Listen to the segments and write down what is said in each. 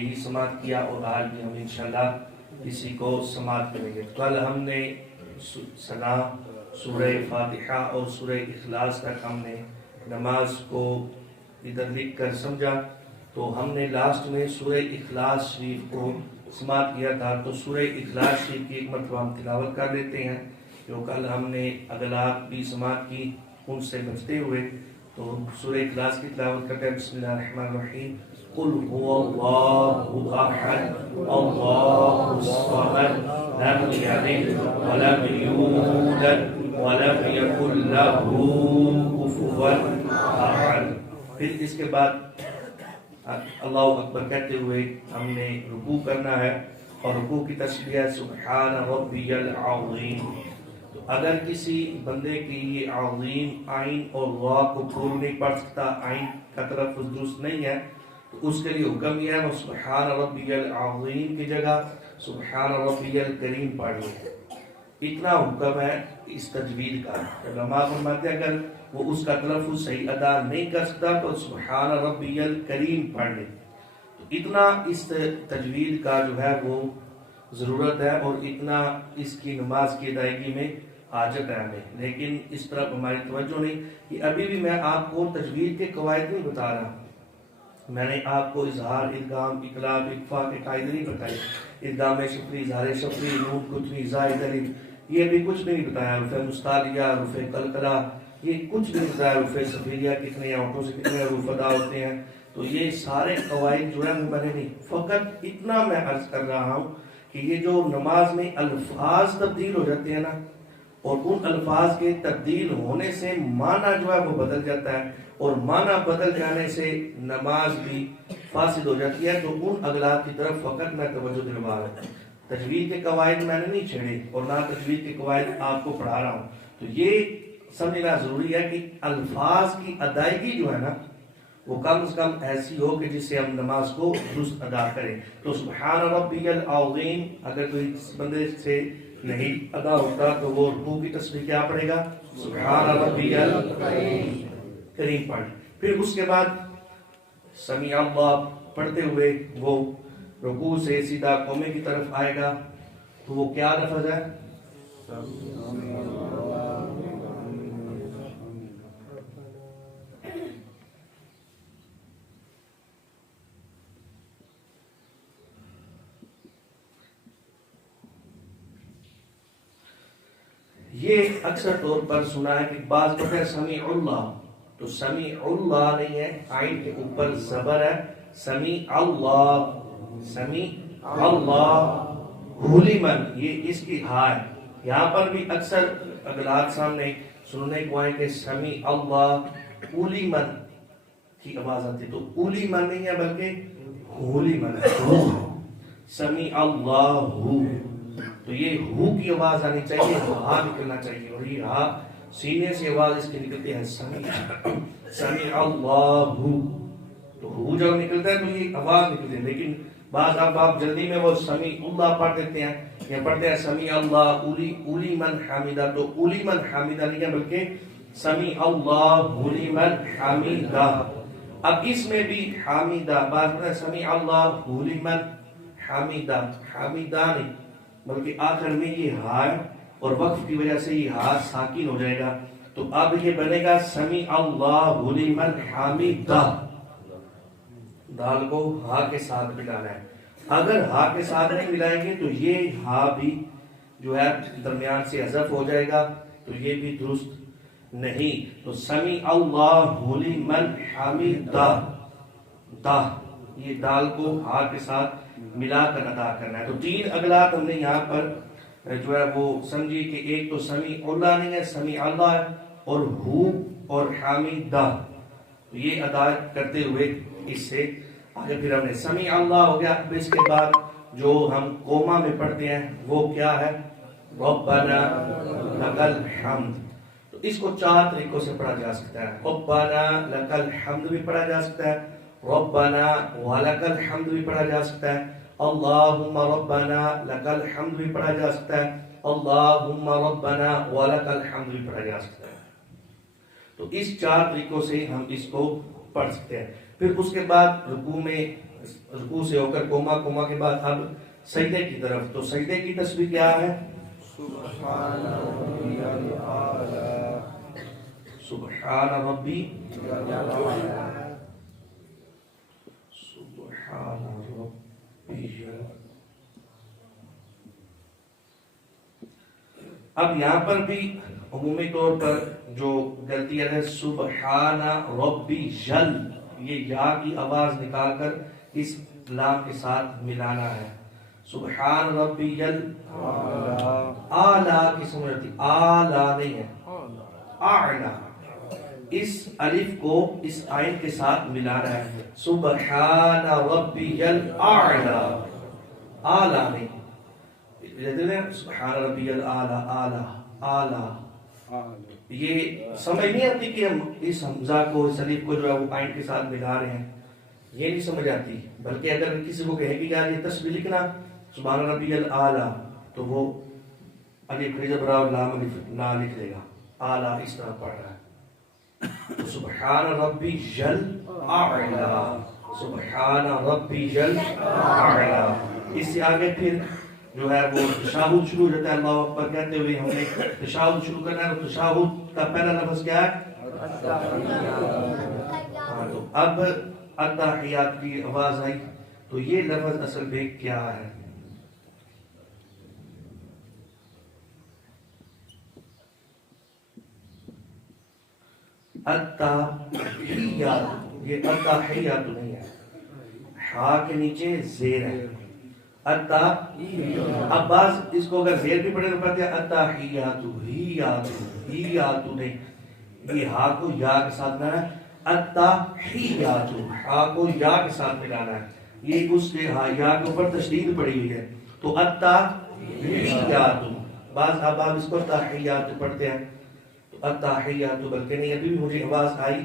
یہی سماعت کیا اور آج بھی ہم انشاءاللہ اسی کو سماعت کریں گے۔ کل ہم نے ثنا، سورہ فاتحہ اور سورہ اخلاص تک ہم نے نماز کو ادھر لکھ کر سمجھا، تو ہم نے لاسٹ میں سورہ اخلاص شریف کو سماعت کیا تھا۔ تو سورہ اخلاص شریف کی ایک مرتبہ ہم تلاوت کر لیتے ہیں، جو کل ہم نے اغلاط بھی سماعت کی ان سے بچتے ہوئے۔ تو سورہ اخلاص کی تلاوت کرتے ہیں۔ بسم اللہ الرحمن الرحیم۔ قل هو الله احد الله الصمد لم يلد ولم يولد ولم يكن له كفوا احد۔ پھر اس کے بعد اللہ اکبر کہتے ہوئے ہم نے رکوع کرنا ہے، اور رکوع کی تسبیح ہے سبحان ربی العظیم۔ تو اگر کسی بندے کی یہ عظیم عین اور وا کو پھول نہیں پڑھ سکتا، عین کا تلفظ درست نہیں ہے، تو اس کے لیے حکم یہ ہے وہ سبحان ربی العظیم کی جگہ سبحان ربی الکریم پڑھے۔ اتنا حکم ہے اس تجوید کا۔ علماء فرماتے ہیں اگر وہ اس کا تلفظ صحیح ادا نہیں کر سکتا تو سبحان ربی الکریم پڑھ لے۔ تو اتنا اس تجوید کا جو ہے وہ ضرورت ہے، اور اتنا اس کی نماز کی ادائیگی میں حاجت ہے ہمیں، لیکن اس طرف ہماری توجہ نہیں کہ ابھی بھی میں آپ کو تجوید کے قواعد نہیں بتا رہا۔ میں نے آپ کو اظہار، ادغام، اقلاب، اخفاء کے قاعدے نہیں بتائے۔ ادغام شفری، اظہار شفری، نون کتنی، زائد الف، یہ بھی کچھ نہیں بتایا۔ رفع مستعلیہ، رفع قلقلہ، یہ کچھ نہیں بتایا۔ رفع صفیریہ کتنے ہونٹوں سے کتنے حروف ادا ہوتے ہیں، تو یہ سارے قواعد جو ہے میں نے نہیں، فقط اتنا میں عرض کر رہا ہوں کہ یہ جو نماز میں الفاظ تبدیل ہو جاتے ہیں نا، اور ان الفاظ کے تبدیل ہونے سے معنی جو ہے وہ بدل جاتا ہے، اور معنی بدل جانے سے نماز بھی فاسد ہو جاتی ہے، تو ان اغلاط کی طرف فقط میں توجہ دلوا رہا ہوں۔ تجوید کے قواعد میں نے نہیں چھیڑے، اور نہ تجوید کے قواعد آپ کو پڑھا رہا ہوں۔ تو یہ سمجھنا ضروری ہے کہ الفاظ کی ادائیگی جو ہے نا وہ کم از کم ایسی ہو کہ جس سے ہم نماز کو درست ادا کریں۔ تو سبحان ربی العظیم اگر کوئی بندے سے نہیں ادا ہوتا تو وہ رکوع کی تسبیح کیا پڑھے گا؟ سبحان ربی الکریم پڑھ۔ پھر اس کے بعد سمیع اللہ پڑھتے ہوئے وہ رکوع سے سیدھا قومے کی طرف آئے گا، تو وہ کیا لفظ ہے؟ یہ اکثر طور پر سنا ہے کہ بعض پڑھتے ہیں سمیع اللہ، تو سمیع اللہ نہیں ہے، عین کے اوپر زبر ہے، سمیع اللہ، سمیع اللہ لمن، یہ اس کی ہا ہے۔ یہاں پر بھی اکثر اغلاط سامنے سننے کو آئے کہ سمیع اللہ لمن کی آواز آتی، تو لمن نہیں ہے بلکہ لمن ہے، سمیع اللہ، تو یہ ہو کی آواز آنی چاہیے، ہا نکلنا چاہیے، اور یہ ہا سینے سے آواز اس کی نکلتی ہے سمیع اللہ، تو ہو جب نکلتا ہے تو یہ آواز نکلتی ہے، لیکن بعض آپ جلدی میں وہ سمیع اللہ پڑھ دیتے ہیں، یا پڑھتے ہیں سمیع اللہ اولی من حمیدہ، تو اولی من حمیدہ نہیں ہے بلکہ سمیع اللہ اولی من حمیدہ۔ اب اس میں بھی حمیدہ، بعض پڑھتے ہیں سمیع اللہ اولی من حمیدہ، حمیدہ نہیں بلکہ آخر میں یہ ہا ہے، اور وقف کی وجہ سے یہ ہا ساکن ہو جائے گا، تو اب یہ بنے گا سمیع اللہ لمن حمیدہ۔ دال کو ہا کے ساتھ ملانا ہے، اگر ہا کے ساتھ نہیں ملائیں گے تو یہ ہا بھی جو ہے درمیان سے حذف ہو جائے گا، تو یہ بھی درست نہیں۔ تو سمیع اللہ لمن حمیدہ، دا، یہ دال کو ہا کے ساتھ ملا کر ادا کرنا ہے۔ تو تین اغلاط ہم نے یہاں پر جو ہے وہ سمجھی کہ ایک تو سمیع اللہ نہیں ہے، سمیع اللہ ہے، اور ہو اور حمیدہ، یہ ادا کرتے ہوئے اس سے آگے پھر ہم نے سمیع اللہ ہو گیا۔ اب اس کے بعد جو ہم قوما میں پڑھتے ہیں وہ کیا ہے؟ ربنا لک الحمد۔ تو اس کو چار طریقوں سے پڑھا جا سکتا ہے، ربنا لک الحمد بھی پڑھا جا سکتا ہے، ربنا ولک الحمد بھی پڑھا جا سکتا ہے، اللہم ربنا لک الحمد بھی پڑھا جا سکتا ہے، اللہم ربنا ولک الحمد بھی پڑھا جا سکتا ہے۔ تو اس چار طریقوں سے ہم اس کو پڑھ سکتے ہیں۔ پھر اس کے بعد رکوع میں رکوع سے ہو کر کوما، کوما کے بعد اب سجدے کی طرف، تو سجدے کی تسبیح کیا ہے؟ سبحان ربی الاعلی، سبحان ربی سبحان ربی. اب یہاں پر بھی عمومی طور پر جو غلطی ہے سبحان ربی جل، یہ یا کی آواز نکال کر اس لام کے ساتھ ملانا ہے. سبحان ربی جل اعلیٰ کی سمجھتی، اعلیٰ نہیں ہے، اعلیٰ. اس الف کو اس آئین کے ساتھ ملانا ہے. سبحان ربی الاعلیٰ، اعلیٰ نہیں. سبحان ربی الاعلیٰ، اعلیٰ اعلیٰ. یہ سمجھ نہیں آتی کہ ہم اس حمزہ کو، اس الف کو جو ہے وہ آئین کے ساتھ ملا رہے ہیں، یہ نہیں سمجھ آتی. بلکہ اگر کسی کو کہے کہ یار یہ تسبیح لکھنا سبحان ربی الاعلیٰ، تو وہ الف کھڑی زبر اور لام الف لا لکھ دے گا، اعلیٰ اس طرح پڑھ رہا ہے. سبحان ربی الاعلیٰ، سبحان ربی الاعلیٰ. اس سے آگے پھر جو ہے وہ تشہد شروع ہو جاتا ہے. اللہ اکبر کہتے ہوئے ہم نے تشہد شروع کرنا ہے. تو تشہد کا پہلا لفظ کیا ہے؟ تو اب التحیات کی آواز آئی، تو یہ لفظ اصل میں کیا ہے؟ التحیات، یہ التحیات نہیں ہے، ہا کے نیچے زیر ہے. اب بعض اس کو اگر زیر بھی پڑھے تو پڑھتے ہیں التحیات، ہیات نہیں، یہ ہا کو یا کے ساتھ ملانا ہے. التحیات، ہا کو یا کے ساتھ ملانا ہے. یہ اس کے ہا یا کے اوپر تشدید پڑی ہوئی ہے. تو التحیات، بعض احباب اس کو تحیات پڑھتے ہیں. تو التحیات، بلکہ نہیں، ابھی بھی مجھے آواز آئی،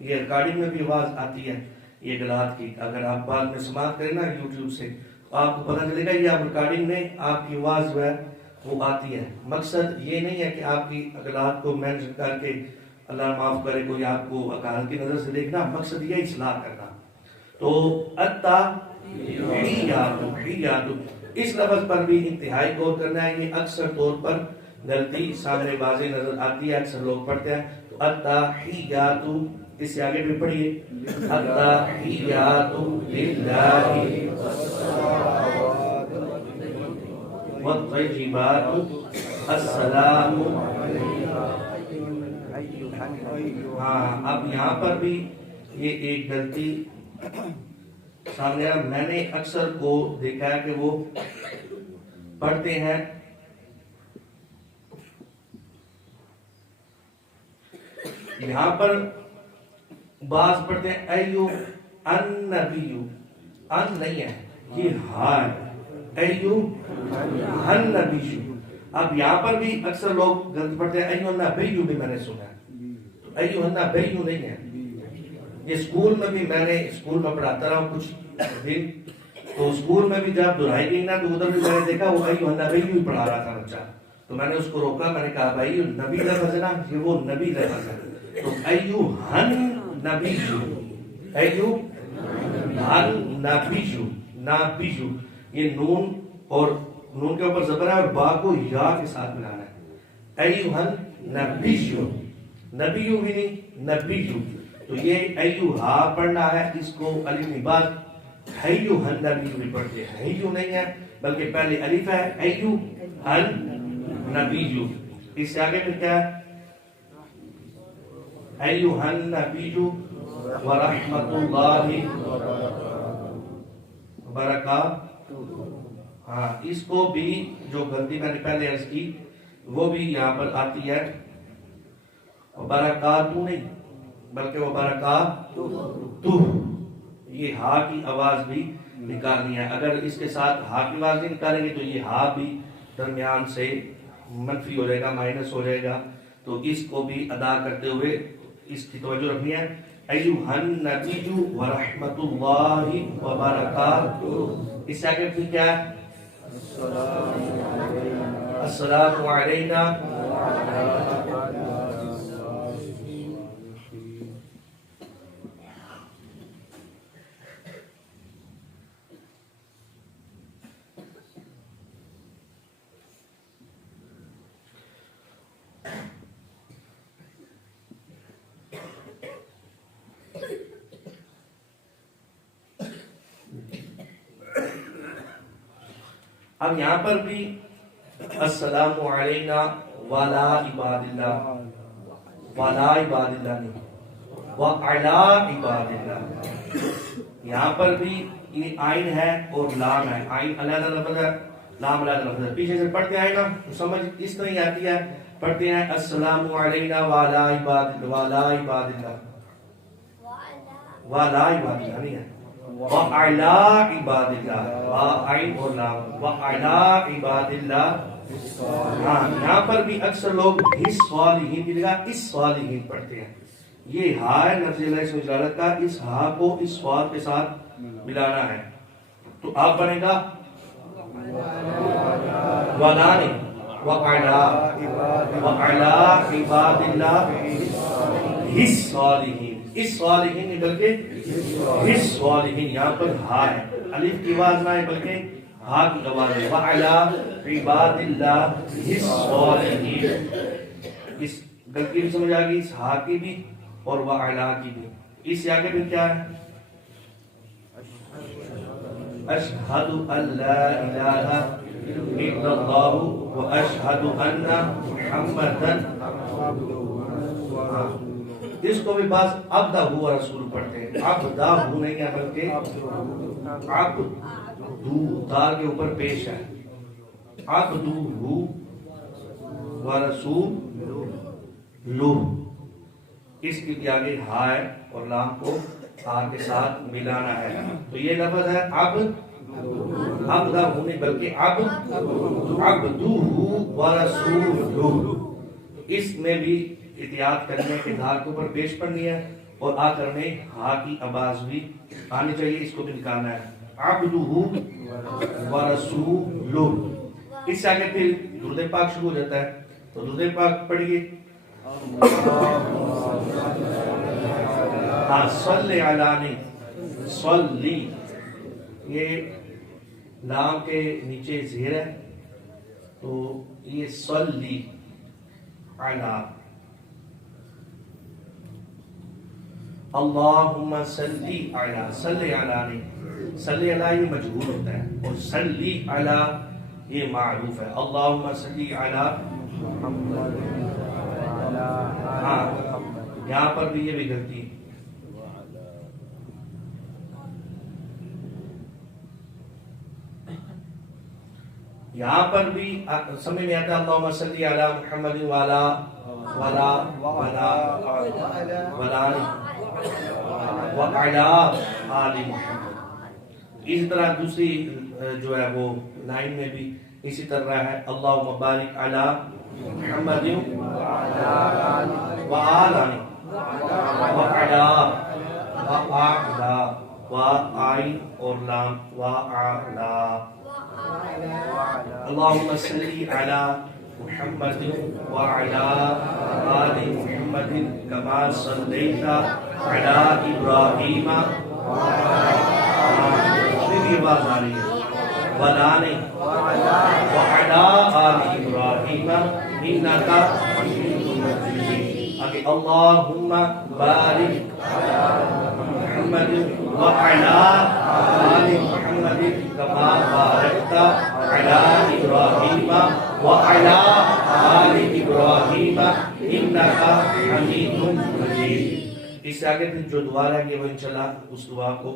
یہ ریکارڈنگ میں بھی آواز آتی ہے یہ غلط کی. اگر آپ بعد میں سماعت کریں نا یوٹیوب سے، آپ کو پتہ چلے گا یہ آپ ریکارڈنگ میں آپ کی آواز جو ہے وہ آتی ہے. مقصد یہ نہیں ہے کہ آپ کی اغلاط کو مینشن کر کے اللہ معاف کرے کوئی آپ کو اکال کی نظر سے دیکھنا، مقصد یہ اصلاح کرنا. تو التحیات، اس لفظ پر بھی انتہائی غور کرنا ہے. یہ اکثر طور پر غلطی سامنے واضح نظر آتی ہے، اکثر لوگ پڑھتے ہیں. تو التحیات، اس سے آگے بھی پڑھیے التحیات للہ والطیبات السلام. ہاں، اب یہاں پر بھی یہ ایک غلطی سامنے آیا. میں نے اکثر کو دیکھا ہے کہ وہ پڑھتے ہیں یہاں پر، بعض پڑھتے ہیں ایو النبیو، ان نہیں ہے، یہ ہاں ایو النبیو. اب یہاں پر بھی اکثر لوگ غلط پڑھتے ہیں ایو النبیو، بھی میں نے سنا ہے. تو ایو النبیو نہیں ہے. یہ اسکول میں بھی میں نے اسکول میں پڑھاتا رہا ہوں کچھ دن، تو اسکول میں بھی جب دہرائی گئی نا تو ادھر بھی میں نے دیکھا وہ ایو النبیو ہی پڑھا رہا تھا بچہ. تو میں نے اس کو روکا، میں نے کہا بھائی نبی لفظ ہے نا، یہ وہ نبی لفظ ہے. تو ایو ہن نبیجو، ایو ہن نبیجو، نبیجو، یہ نون اور نون کے اوپر زبر ہے اور با کو یا کے ساتھ ملانا ہے. ایو ہن نبیجو، نبیو بھی نہیں، نبیجو. تو یہ ایو ہا پڑھنا ہے، اس کو الف کے بعد ایو ہن نبیجو بھی پڑھتے ہیں. ایو نہیں ہے بلکہ پہلے الف ہے، ایو ہن نبیجو. اس سے آگے پھر کیا ہے؟ ایوہ النبی ورحمت اللہ وبرکاتہ. ہاں، اس کو بھی جو غلطی میں نے پہلے عرض کی وہ بھی یہاں پر آتی ہے. وبرکاتہ نہیں بلکہ وبرکاتہ، یہ ہا کی آواز بھی نکالنی ہے. اگر اس کے ساتھ ہا کی آواز نہیں نکالیں گے تو یہ ہا بھی درمیان سے منفی ہو جائے گا، مائنس ہو جائے گا. تو اس کو بھی ادا کرتے ہوئے اس کی توجہ رکھنی ہے. ایوہ النبی ورحمت اللہ وبرکاتہ. اس سے آگے پھر کیا ہے؟ السلام علینا. اب یہاں پر بھی السلام علینا وعلی عباد اللہ، وعلی عباد اللہ نہیں، وعلی عباد اللہ، یہاں پر بھی یہ آئین ہے اور لام ہے، آئین علیحدہ لفظ ہے، لام علیحدہ لفظ ہے. پیچھے سے پڑھتے آئے نا تو سمجھ اس طرح ہی آتی ہے. پڑھتے ہیں السلام علینا وعلی عباد اللہ، وعلی عباد اللہ، وعلی عباد اللہ نہیں ہے، وعلی عباد اللہ، وعین اور لام، وعلی عباد اللہ. ہاں یہاں پر بھی اکثر لوگ اس صالحین کی جگہ اس صالحین پڑھتے ہیں. یہ ہا ہے لفظ اللہ اسم جلالت کا، اس ہا کو اس صاد کے ساتھ ملانا ہے. تو آپ بنے گا وَلَانِ وَعَلَىٰ عِبَادِ اللَّهِ ہِس صالحین، اس صالحین نہیں بلکہ ہِس صالحین. یہاں پر ہا ہے، الف کی آواز نہ ہے بلکہ ہا کی آواز ہے. وَعَلَىٰ عِبَادِ اللَّهِ ہِس صالحین. اس غلطی بھی سمجھ آ گئی، اس ہا کی بھی اور وَعَلَىٰ کی بھی. اس یا کے پھر کیا ہے؟ اشہد ان لا الہ الا اللہ واشہد ان محمدا. اس کو بھی بعض عبدہ ہوا رسول پڑھتے ہیں، عبدہ ہو نہیں ہے بلکہ عبدو، دال کے اوپر پیش ہے، عبدو ہو ورسول لو. اس کی آگے ہا ہے اور لام کو ہا کے ساتھ ملانا ہے. تو یہ لفظ ہے عبدہ ہونے بلکہ عبدو ورسولہ. اس میں بھی احتیاط کرنے کے دھار کے اوپر پیش پڑنی ہے اور آخر میں ہا کی آواز بھی آنی چاہیے، اس کو بھی نکالنا ہے. عبدہ ورسولہ. اس سے آگے پھر درود پاک شروع ہو جاتا ہے. تو درود پاک پڑھیے. صلی علی، صلی، یہ لام کے نیچے زیر ہے تو یہ صلی علی. اللہم صلی علی، صلی علی نہیں، صلی علی یہ مجہول ہوتا ہے اور صلی علی یہ معروف ہے. اللہم صلی علی. ہاں یہاں پر بھی یہ بھی غلطی ہے. یہاں پر بھی سمجھ میں آتا ہے اللہم صلی علی محمد وعلا وعلا وعلا وعلا آل محمد. اسی طرح دوسری جو ہے وہ لائن میں بھی اسی طرح ہے اللہم بارک علی محمد وعلا وعلا وعلا وعین اور لام وعلا. اللهم صل على محمد وعلى آل محمد كما صليت على إبراهيم وعلى آل إبراهيم إنك حميد مجيد. اللهم بارك على محمد وعلى آل محمد كما باركت على إبراهيم وعلى آل إبراهيم إنك حميد مجيد. اس سے آگے پھر جو دعا رہ گئی وہ انشاءاللہ اس دعا کو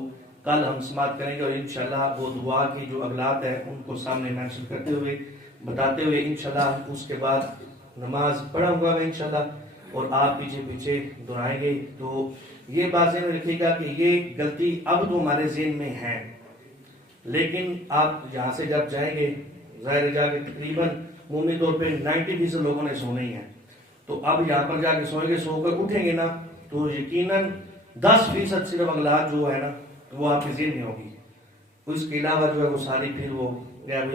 کل ہم سماعت کریں گے اور انشاءاللہ وہ دعا کی جو اغلاط ہے ان کو سامنے مینشن کرتے ہوئے بتاتے ہوئے انشاءاللہ اس کے بعد نماز پڑھا ہوا ہے انشاءاللہ اور آپ پیچھے پیچھے دہرائیں گے. تو یہ بات ذہن میں رکھیے گا کہ یہ غلطی اب تو ہمارے ذہن میں ہے لیکن آپ یہاں سے جب جائیں گے ظاہر جا کے تقریباً عمومی طور پہ 90% لوگوں نے سونا ہی ہے. تو اب یہاں پر جا کے سوئیں گے، سو کر اٹھیں گے نا تو یقیناً 10% صرف اغلاط جو ہے نا وہ آپ کے ذہن میں ہوگی. اس کے علاوہ جو ہے وہ ساری پھر وہ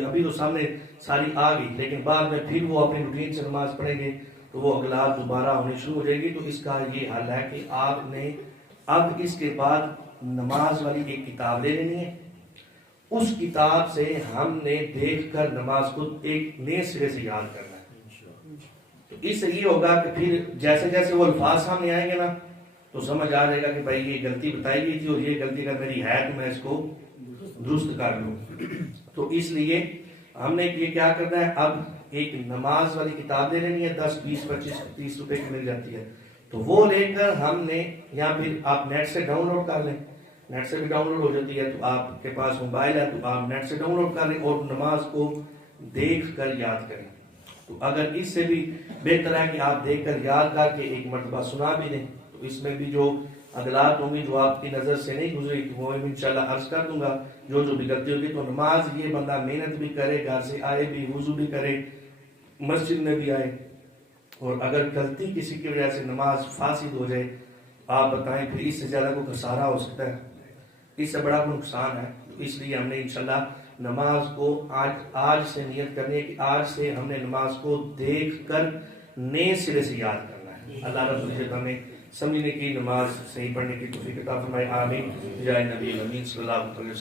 ابھی تو سامنے ساری آ گئی لیکن بعد میں پھر وہ اپنی روٹین سے نماز پڑھیں گے تو وہ اغلاط دوبارہ ہونے شروع ہو جائے گی. تو اس کا یہ حل ہے کہ آپ نے اب اس کے بعد نماز والی ایک کتاب لے لینی ہے. اس کتاب سے ہم نے دیکھ کر نماز کو ایک نئے سرے سے یاد کرنا ہے. تو اس سے یہ ہوگا کہ پھر جیسے جیسے وہ الفاظ سامنے آئیں گے نا تو سمجھ آ جائے گا کہ بھائی یہ غلطی بتائی گئی تھی اور یہ غلطی اگر میری ہے تو میں اس کو درست کر لوں. تو اس لیے ہم نے یہ کیا کرنا ہے، اب ایک نماز والی کتاب لے لینی ہے، 10 20 25 30 روپے کی مل جاتی ہے، تو وہ لے کر ہم نے، یا پھر آپ نیٹ سے ڈاؤن لوڈ کر لیں، نیٹ سے بھی ڈاؤن لوڈ ہو جاتی ہے، تو آپ کے پاس موبائل ہے تو آپ نیٹ سے ڈاؤن لوڈ کر لیں اور نماز کو دیکھ کر یاد کریں۔ تو اگر اس سے بھی بہتر ہے کہ آپ دیکھ کر یاد کر کے ایک مرتبہ سنا بھی دیں، تو اس میں بھی جو عدلات ہوں گی جو آپ کی نظر سے نہیں گزری تو وہ انشاءاللہ عرض کر دوں گا، جو بھی غلطی ہوگی۔ تو نماز یہ بندہ محنت بھی کرے، گھر سے آئے بھی، وضو بھی کرے، مسجد میں بھی آئے، اور اگر غلطی کسی کی وجہ سے نماز فاسد ہو جائے، آپ بتائیں پھر اس سے زیادہ کوئی خسارہ ہو سکتا ہے؟ اس سے بڑا کوئی نقصان ہے۔ تو اس لیے ہم نے انشاءاللہ نماز کو آج سے نیت کرنی ہے کہ آج سے ہم نے نماز کو دیکھ کر نئے سرے سے یاد کرنا ہے۔ اللہ رب العزت ہمیں سمجھنے کی، نماز صحیح پڑھنے کی توفیق عطا فرمائے، آمین۔ جائے نبی امین صلی اللہ علیہ وسلم۔